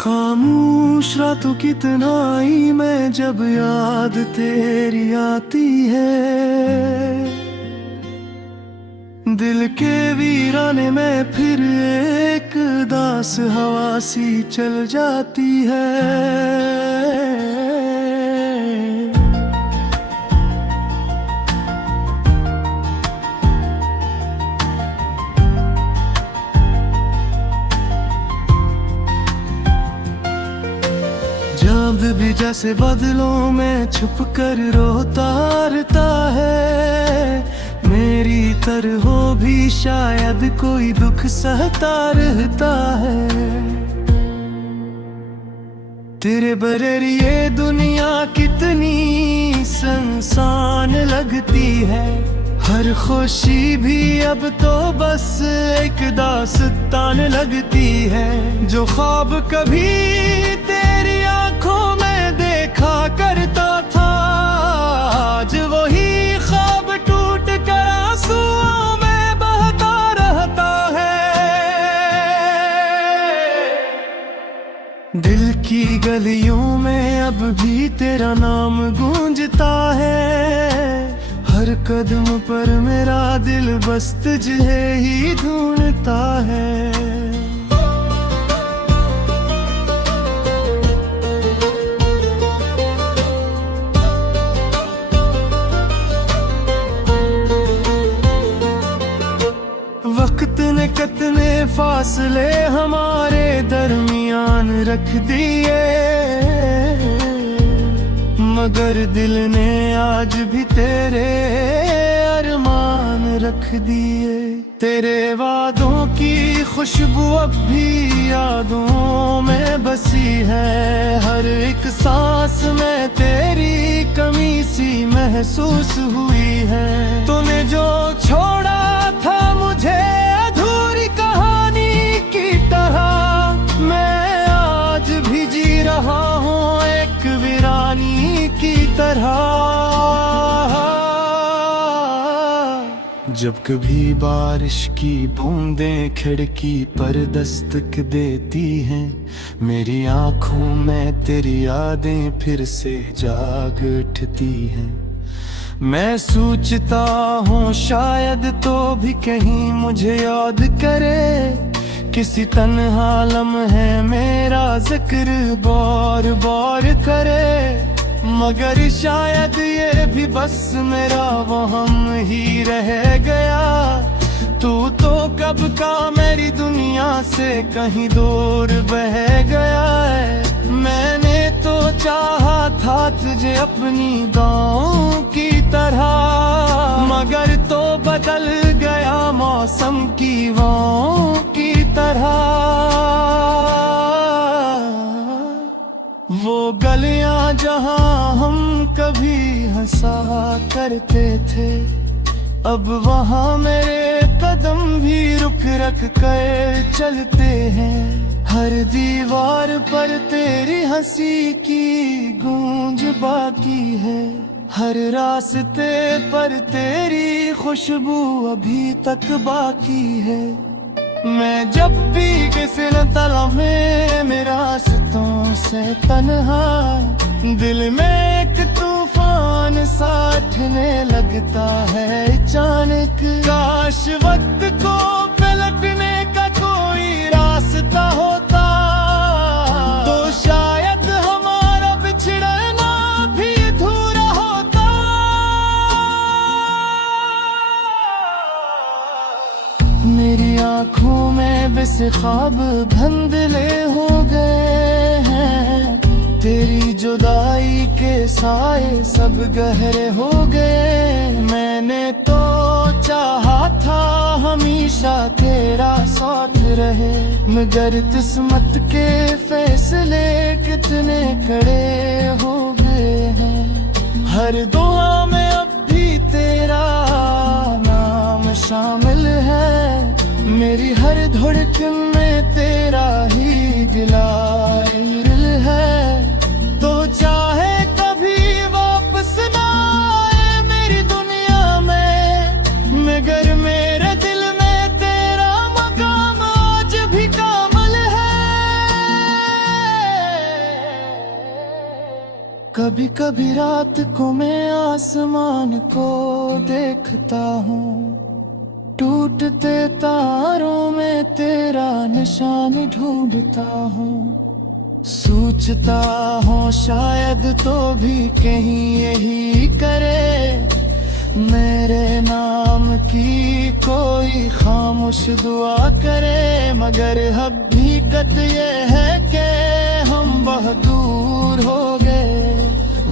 खामोश रातों की तन्हाई में जब याद तेरी आती है, दिल के वीराने में फिर एक दास हवा सी चल जाती है। जब भी जैसे बादलों में छुप कर रोता रहता है, मेरी तरह हो भी शायद कोई दुख सहता रहता है। तेरे बगैर ये दुनिया कितनी सुनसान लगती है, हर खुशी भी अब तो बस एक दास्तान लगती है। जो ख्वाब कभी तेरी आंखों में देखा करता था, आज वही ख्वाब टूट कर आंसुओं में बहता रहता है। दिल की गलियों में अब भी तेरा नाम गूंजता है, हर कदम पर मेरा दिल बस तुझे ही ढूंढता है। वक्त ने कितने फासले हमारे दरमियान रख दिए, मगर दिल ने आज भी तेरे अरमान रख दिए। तेरे वादों की खुशबू अब भी यादों में बसी है, हर एक सांस में तेरी कमी सी महसूस हुई है। तूने जो छोड़ा था मुझे अधूरी कहानी की तरह, मैं आज भी जी रहा हूँ एक वीरानी की तरह। जब कभी बारिश की बूंदें खिड़की पर दस्तक देती हैं, मेरी आंखों में तेरी यादें फिर से जाग उठती हैं। मैं सोचता हूँ शायद तो भी कहीं मुझे याद करे, किसी तन्हा लम्हे मेरा जिक्र बार बार करे। मगर शायद ये भी बस मेरा वहम ही रह गया, तू तो कब का मेरी दुनिया से कहीं दूर बह गया है। मैंने तो चाहा था तुझे अपनी गाँव की तरह, मगर तो बदल गया मौसम की वाओं की तरह। वो गलियां जहां हम कभी हंसा करते थे, अब वहां मेरे कदम भी रुक रख कर चलते हैं। हर दीवार पर तेरी हंसी की गूंज बाकी है, हर रास्ते पर तेरी खुशबू अभी तक बाकी है। मैं जब भी किसी न तलबे में रास्तों से तन्हा, दिल में एक तूफान सा उठने लगता है अचानक। काश वक्त को पलटने का कोई रास्ता होता, तो शायद हमारा बिछड़ना भी अधूरा होता। मेरी आँखों में बस ख्वाब धुंधले हो गए हैं, तेरी जुदाई के साए सब गहरे हो गए। मैंने तो चाहा था हमेशा तेरा साथ रहे, मगर किस्मत के फैसले कितने कड़े हो गए हैं। हर दुआ में अब भी तेरा नाम शामिल है, मेरी हर धड़कन में तेरा ही दिल है। तो चाहे कभी वापस ना आए मेरी दुनिया में, मगर मेरे दिल में तेरा मकाम आज भी कामल है। कभी कभी रात को मैं आसमान को देखता हूँ, टूटते तारों में तेरा निशान ढूंढता हूँ। सोचता हूँ शायद तो भी कहीं यही करे, मेरे नाम की कोई खामोश दुआ करे। मगर हकीकत ये है कि हम बहुत दूर हो गए,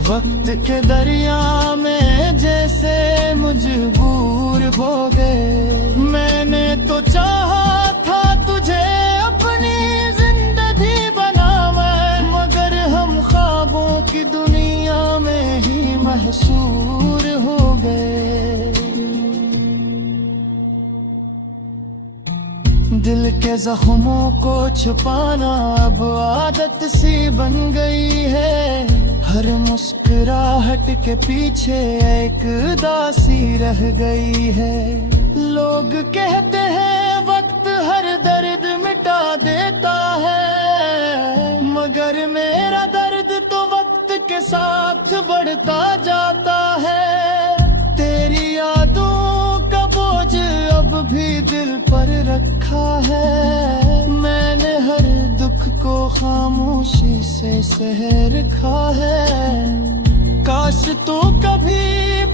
वक्त के दरिया में जैसे मजबूर हो गए। मैंने तो चाहा था तुझे अपनी जिंदगी बनावे, मगर हम ख्वाबों की दुनिया में ही महसूर हो गए। दिल के जख्मों को छुपाना अब आदत सी बन गई है, हर मुस्कुराहट के पीछे एक उदासी रह गई है। लोग कहते हैं वक्त हर दर्द मिटा देता है, मगर मेरा दर्द तो वक्त के साथ बढ़ता जाता है। तेरी यादों का बोझ अब भी दिल पर रखा है, मैंने हर दुख को खामोशी से सह रखा है। काश तू कभी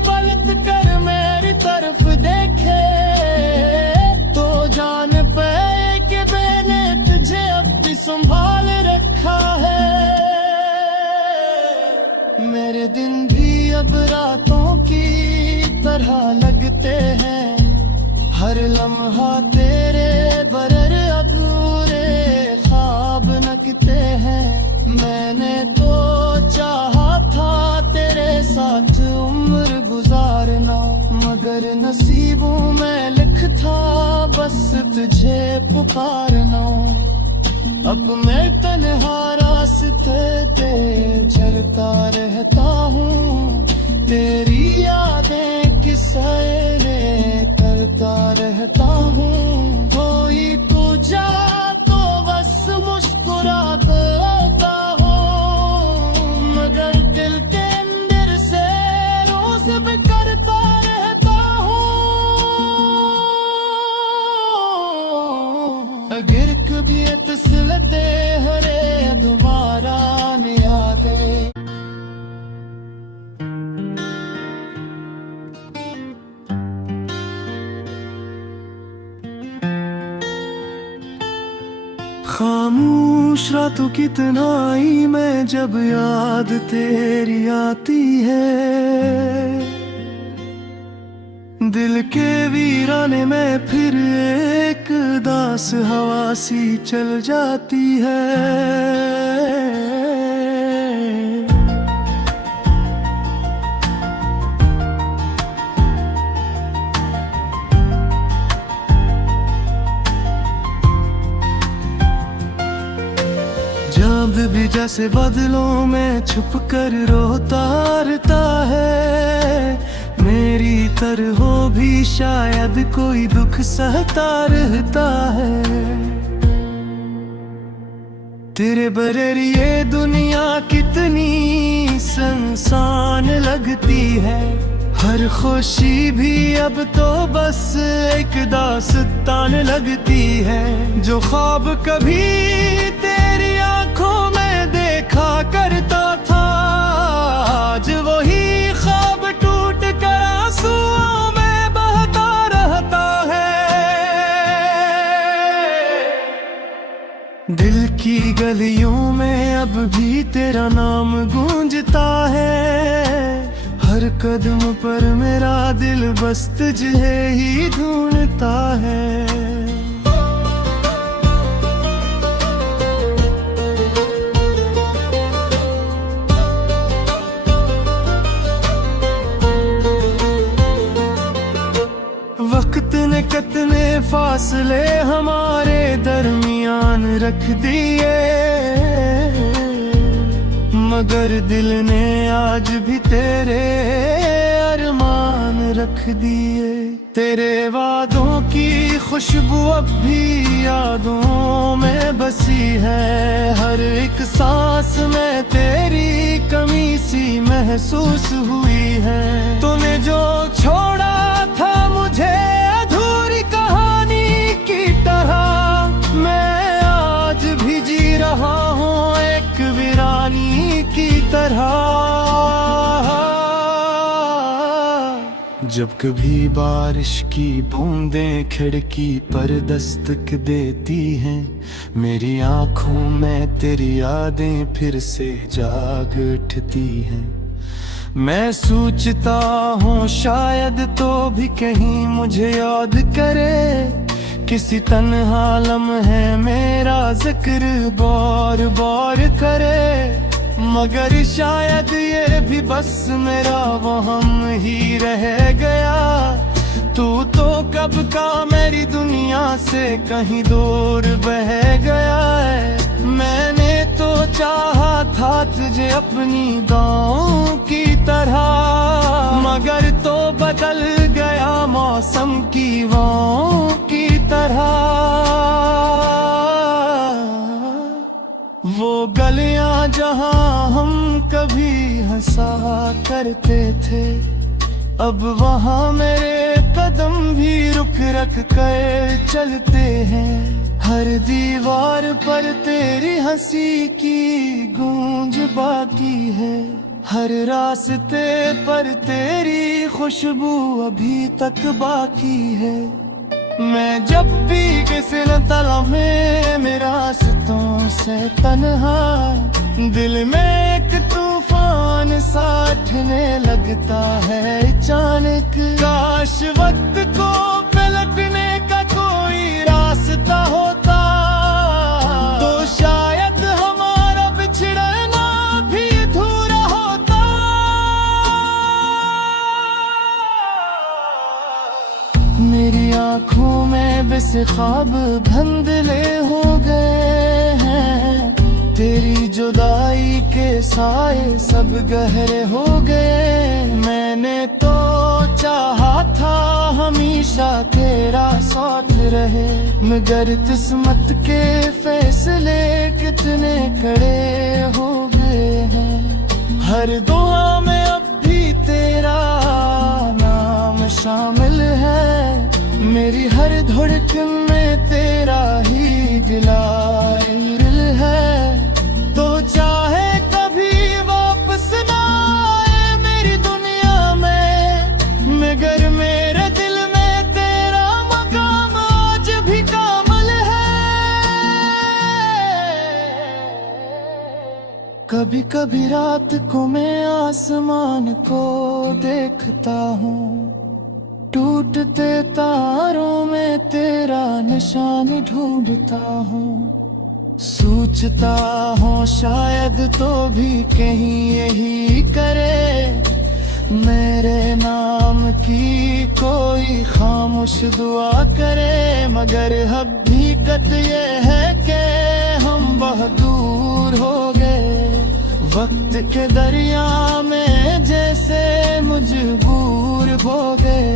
पलट कर मेरी तरफ देखे, तो जान पाए कि मैंने तुझे अपनी संभाल रखा है। मेरे दिन भी अब रातों की तरह लगते हैं, हर लम्हा तेरे बरर अधूरे ख्वाब नकते हैं। मैंने तो चाहा था तेरे साथ उम्र गुजारना, मगर नसीबों में लिख था बस तुझे पुकारना। अब मैं तन्हा रास्ते पे चलता रहता हूँ, तेरी यादें की सैरें करता रहता हूँ। कोई तू जा तो बस मुस्कुराता रहता हूँ, मगर दिल के अंदर से रोज भी करता रहता हूँ। अगर कभी तसलते हरे दोबारा नहीं आते। खामोश रातों की तन्हाई में जब याद तेरी आती है, दिल के वीराने में फिर एक दास हवा सी चल जाती है। चाँद भी जैसे बादलों में छुप कर रोता रहता है, मेरी तरह हो भी शायद कोई दुख सहता रहता है। तेरे बगैर ये दुनिया कितनी सुनसान लगती है, हर खुशी भी अब तो बस एक दास्तान लगती है। जो ख्वाब कभी तेरी आंखों में देखा करता था, आज वही ख्वाब टूट कर आंसुओं में बहता रहता है। दिल की गलियों में अब भी तेरा नाम गूंजता है, हर कदम पर मेरा दिल बस तुझे ही ढूंढता है। वक्त ने कितने फासले हमारे दरमियान रख दिए, मगर दिल ने आज भी तेरे अरमान रख दिए। तेरे वादों की खुशबू अब भी यादों में बसी है, हर एक सांस में तेरी कमी सी महसूस हुई है। तूने जो छोड़ा था मुझे अधूरी कहानी की तरह, मैं आज भी जी रहा हूँ एक वीरानी की तरह। जब कभी बारिश की बूंदें खिड़की पर दस्तक देती हैं, मेरी आंखों में तेरी यादें फिर से जाग उठती हैं। मैं सोचता हूँ शायद तो भी कहीं मुझे याद करे, किसी तन्हा लम्हे मेरा जिक्र बार बार करे। मगर शायद ये भी बस मेरा वहम ही रह गया, तू तो कब का मेरी दुनिया से कहीं दूर बह गया है। मैंने तो चाहा था तुझे अपनी गाँव की तरह, मगर तो बदल गया मौसम की वाओं की तरह। वो गलियां जहां हम कभी हंसा करते थे, अब वहां मेरे कदम भी रुक रख कर चलते हैं। हर दीवार पर तेरी हंसी की गूंज बाकी है, हर रास्ते पर तेरी खुशबू अभी तक बाकी है। मैं जब भी किसी न तला में रास्तों से तन्हा, दिल में एक तूफान सा उठने लगता है अचानक। काश वक्त को पलटने का कोई रास्ता होता, तो शायद हमारा बिछड़ना भी अधूरा होता। मेरी आँखों में बस ख्वाब धुंधले हो गए हैं, तेरी जुदाई के साए सब गहरे हो गए। मैंने तो चाहा था हमेशा तेरा साथ रहे, मगर किस्मत के फैसले कितने कड़े हो गए हैं। हर दुआ में अब भी तेरा नाम शामिल है, मेरी हर धड़कन में तेरा ही दिल है। तो चाहे कभी वापस ना आए मेरी दुनिया में, मगर मेरे दिल में तेरा मकाम आज भी कामिल है। कभी कभी रात को मैं आसमान को देखता हूँ, टूटते तारों में तेरा निशान ढूंढता हूँ। सोचता हूँ शायद तो भी कहीं यही करे, मेरे नाम की कोई खामोश दुआ करे। मगर हकीकत ये है कि हम बहुत दूर हो गए, वक्त के दरिया में जैसे मजबूर हो गए।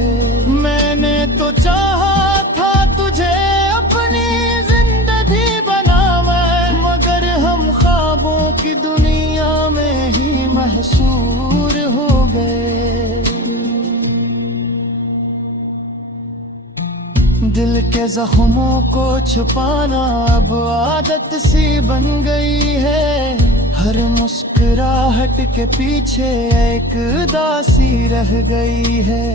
मैंने तो चाहा था तुझे अपनी जिंदगी बनावे, मगर हम ख्वाबों की दुनिया में ही महसूर हो गए। दिल के जख्मों को छुपाना अब आदत सी बन गई है, हर मुस्कुराहट के पीछे एक उदासी रह गई है।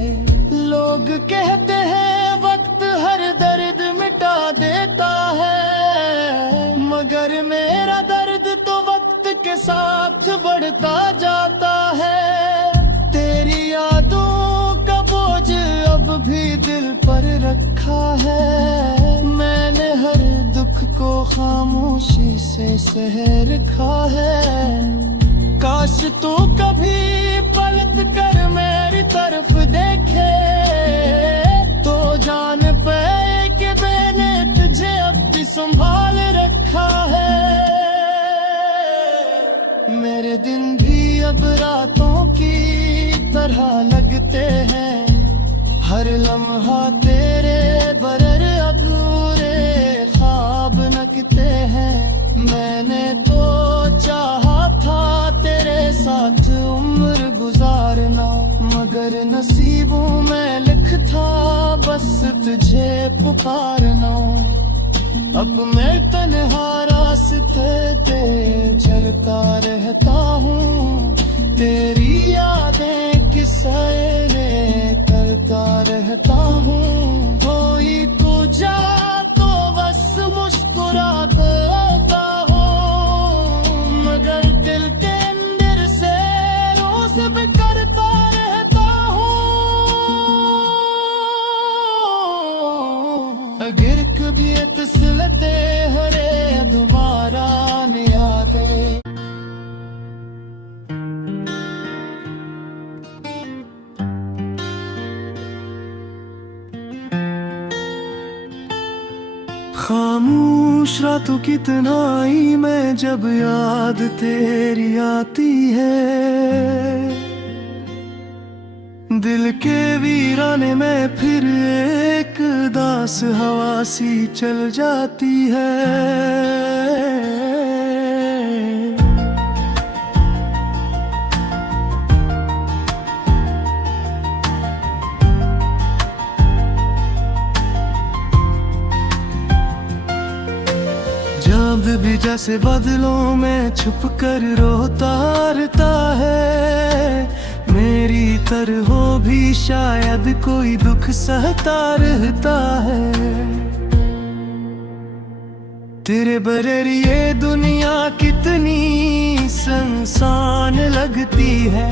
लोग कहते हैं वक्त हर दर्द मिटा देता है, मगर मेरा दर्द तो वक्त के साथ बढ़ता जाता है। तेरी यादों का बोझ अब भी दिल पर रखा है, मैंने हर दुख को खामोशी से सह रखा है। काश तू कभी पलट कर मेरी तरफ देखे, तो जान पाए कि मैंने तुझे अब भी संभाल रखा है। मेरे दिन भी अब रातों की तरह लगते हैं, हर लम्हा तेरे बरर अधूरे ख्वाब नकते हैं। मैंने तो चाहा था तेरे साथ उम्र गुजारना, मगर नसीबों में लिख था बस तुझे पुकारना। अब मैं तन्हा रास्ते पे चलता रहता हूँ, तेरी यादें किस्से करता रहता हूँ। कोई तू जा तो बस मुस्कुराता रहता हूँ, मगर दिल के अंदर से रोज भी करता रहता हूँ। अगर कभी तसलते हरे दोबारा नहीं आते। खामोश रातों की तन्हाई में जब याद तेरी आती है, दिल के वीराने में फिर एक दास हवा सी चल जाती है। चाँद भी जैसे बादलों में छुप कर रोता रहता है, मेरी तरह हो भी शायद कोई दुख सहता रहता है। तेरे बगैर ये दुनिया कितनी सुनसान लगती है,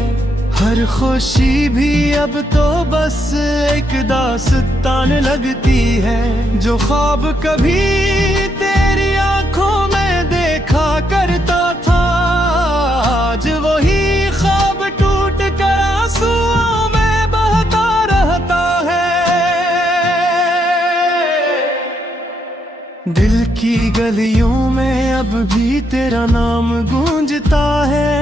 हर खुशी भी अब तो बस एक दास्तान लगती है। जो ख्वाब कभी तेरी आंखों में देखा करता था, आज वही ख्वाब टूट कर आंसुओं में बहता रहता है। दिल की गलियों में अब भी तेरा नाम गूंजता है,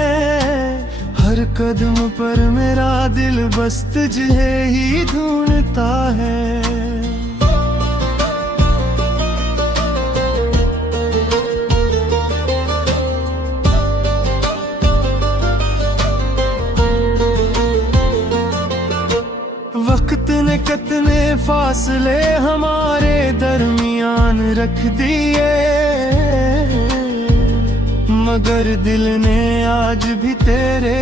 हर कदम पर मेरा दिल बस तुझे ही ढूंढता है। वक्त ने कितने फासले हमारे दरमियान रख दिए, मगर दिल ने आज भी तेरे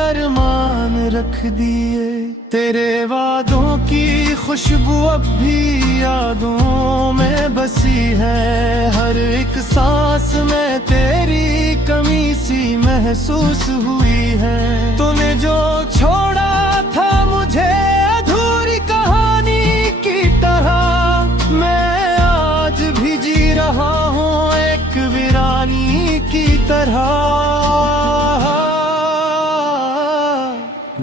अरमान रख दिए। तेरे वादों की खुशबू अब भी यादों में बसी है, हर एक सांस में तेरी कमी सी महसूस हुई है। तूने जो छोड़ा था मुझे अधूरी कहानी की तरह, मैं आज भी जी रहा हूँ एक वीरानी की तरह।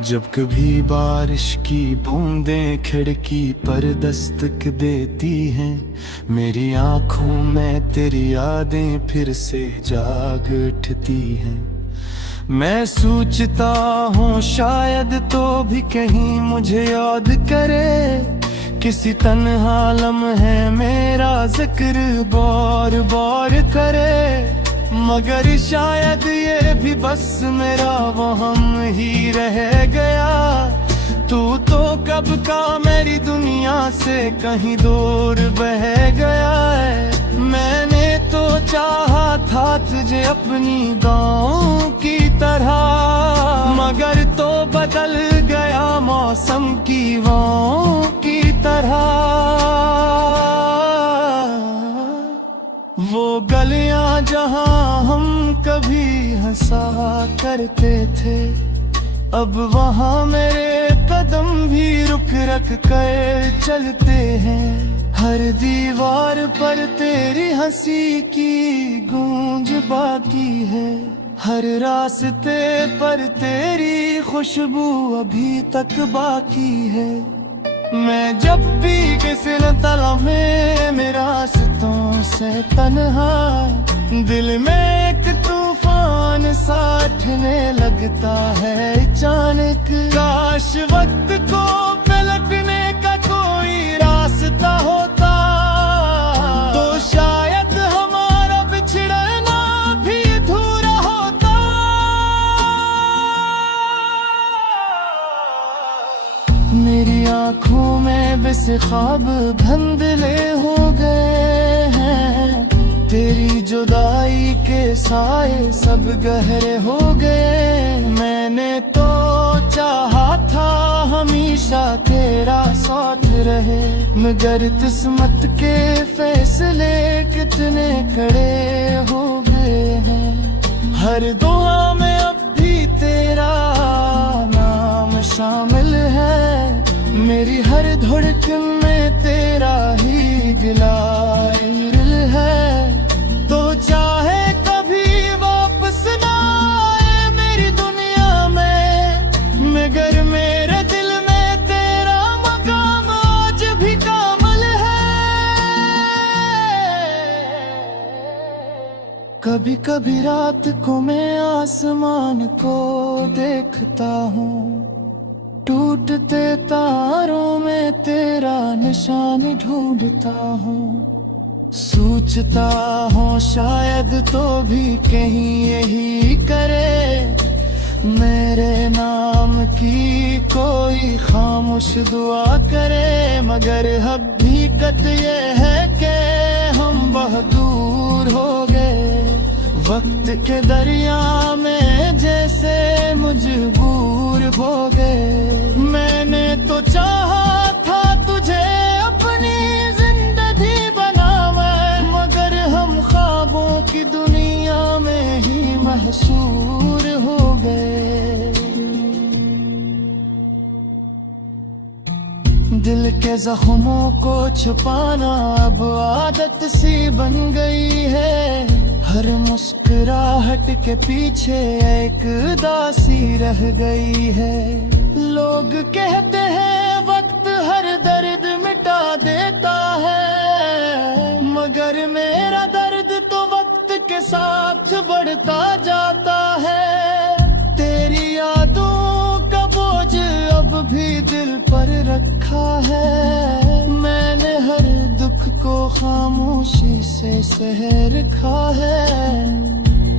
जब कभी बारिश की बूंदें खिड़की पर दस्तक देती हैं, मेरी आंखों में तेरी यादें फिर से जाग उठती हैं। मैं सोचता हूँ शायद तो भी कहीं मुझे याद करे, किसी तन्हा लम्हे मेरा जिक्र बार बार करे, मगर शायद ये भी बस मेरा वहम ही रह गया। तू तो कब का मेरी दुनिया से कहीं दूर बह गया है। मैंने तो चाहा था तुझे अपनी गाँव की तरह, मगर तो बदल गया मौसम की वाओं की तरह। वो गलियां जहां हम कभी हंसा करते थे, अब वहां मेरे कदम भी रुक रख कर चलते हैं। हर दीवार पर तेरी हंसी की गूंज बाकी है, हर रास्ते पर तेरी खुशबू अभी तक बाकी है। मैं जब भी किसी न तला में मेरा रास्तों से तन्हा, दिल में एक तूफान सा उठने लगता है अचानक। काश वक्त को पलटने मेरी आँखों में बस ख्वाब धुंधले हो गए हैं, तेरी जुदाई के साए सब गहरे हो गए। मैंने तो चाहा था हमेशा तेरा साथ रहे, मगर किस्मत के फैसले कितने कड़े हो गए हैं। हर दुआ में अब भी तेरा नाम शामिल है, मेरी हर धड़कन में तेरा ही दिल है। तो चाहे कभी वापस ना आए मेरी दुनिया में, मगर मेरे दिल में तेरा मकाम आज भी कामिल है। कभी कभी रात को मैं आसमान को देखता हूँ, टूटते तारों में तेरा निशान ढूंढता हूँ। सोचता हूँ शायद तो भी कहीं यही करे, मेरे नाम की कोई खामोश दुआ करे। मगर हकीकत ये है कि हम बहुत दूर हो गए, वक्त के दरिया में जैसे मजबूर हो गए। मैंने तो चाहा था तुझे अपनी जिंदगी बनावे, मगर हम ख्वाबों की दुनिया में ही महसूर हो गए। दिल के जख्मों को छुपाना अब आदत सी बन गई है, हर मुस्कुराहट के पीछे एक दासी रह गई है। लोग कहते हैं वक्त हर दर्द मिटा देता है, मगर मेरा दर्द तो वक्त के साथ बढ़ता जाता है। तेरी यादों का बोझ अब भी दिल पर रखा है, मैंने हर दुख को खामोशी से सह रखा है।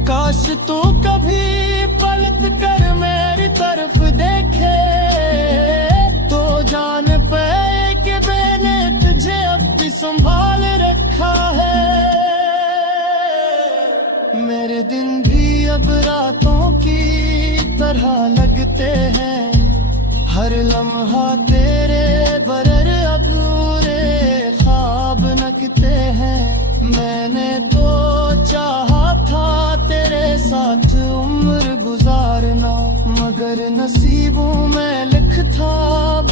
काश तू कभी पलट कर मेरी तरफ देखे, तो जान पाए कि मैंने तुझे अब भी संभाल रखा है। मेरे दिन भी अब रातों की तरह लगते हैं, हर लम्हा तेरे बरर अधूरे ख्वाब नकते हैं। मैंने तो चाहा था तेरे साथ उम्र गुजारना, मगर नसीबों में लिख था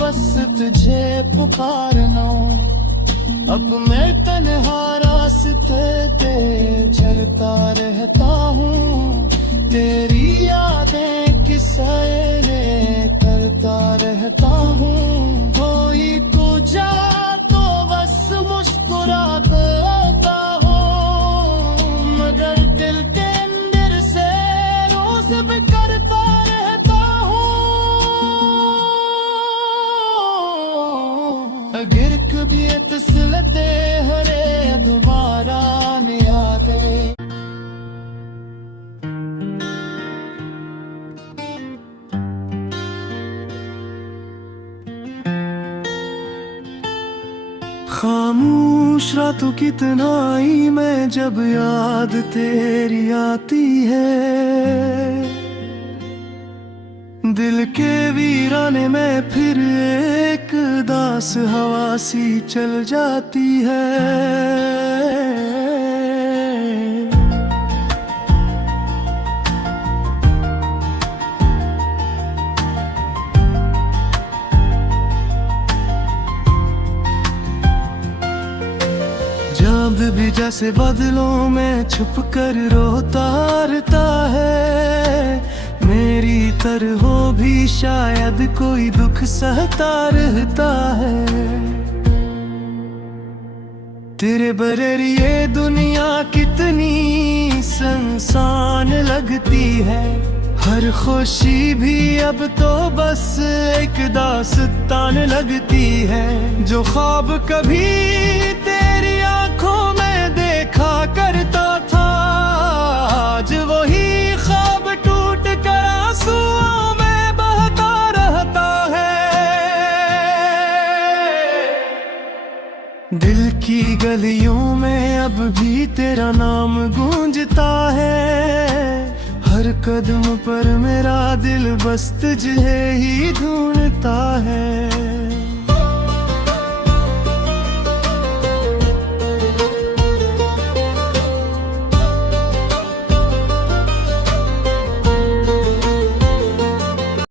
बस तुझे पुकारना। अब मैं तन्हा रास्ते पे चलता रहता हूँ, तेरी यादें की सैरें करता रहता हूँ। कोई तू जा तो बस मुस्कुराता रहता हूँ, मगर दिल के अंदर से रोज भी करता रहता हूँ। अगर कभी तस्लते हरे दोबारा नहीं आते। खामोश रातों की तन्हाई में जब याद तेरी आती है, दिल के वीराने में फिर एक दास हवा सी चल जाती है। चांद भी जैसे बादलों में छुप कर रोता रहता है, मेरी तरह हो भी शायद कोई दुख सहता रहता है। तेरे बगैर ये दुनिया कितनी सुनसान लगती है, हर खुशी भी अब तो बस एक दास्तान लगती है। जो ख्वाब कभी तेरी आंखों में देखा करता था, आज वही ख्वाब टूट कर आंसुओं में बहता रहता है। गलियों में अब भी तेरा नाम गूंजता है, हर कदम पर मेरा दिल बस तुझे ही ढूंढता है।